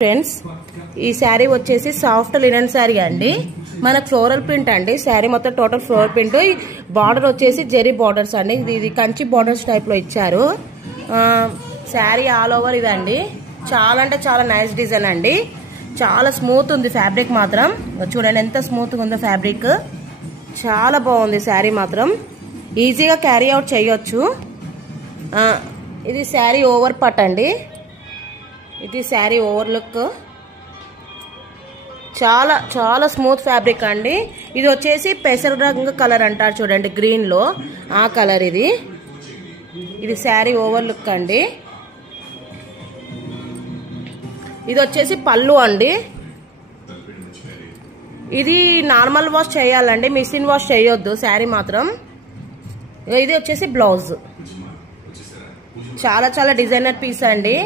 Friends ఈ శారీ వచ్చేసి soft linen sari అండి. మనకు ఫ్లోరల్ ప్రింట్ అండి. శారీ మొత్తం టోటల్ ఫ్లోరల్ ప్రింట్. బార్డర్ వచ్చేసి జెరీ బార్డర్స్ అండి. ఇది కంచి బార్డర్స్ టైప్ లో ఇచ్చారు. శారీ ఆల్ ఓవర్ ఇదండి. చాలా అంటే చాలా నైస్ డిజైన్ అండి. చాలా స్మూత్ ఉంది ఫ్యాబ్రిక్ మాత్రం. చూడండి ఎంత స్మూత్ ఉందో ఫ్యాబ్రిక్. చాలా బాగుంది శారీ మాత్రం. ఈజీగా క్యారీ అవుట్ చేయొచ్చు. ఇది శారీ ఓవర్ పట్ అండి. ఇది శారీ ఓవర్ లుక్. చాలా చాలా స్మూత్ ఫ్యాబ్రిక్ అండి. ఇది వచ్చేసి పెసర రంగు కలర్ అంటారు చూడండి, గ్రీన్ లో ఆ కలర్ ఇది. ఇది శారీ ఓవర్ లుక్ అండి. ఇది వచ్చేసి పళ్ళు అండి. ఇది నార్మల్ వాష్ చేయాలండి, మిషన్ వాష్ చేయొద్దు శారీ మాత్రం. ఇది వచ్చేసి బ్లౌజ్. చాలా చాలా డిజైనర్ పీస్ అండి.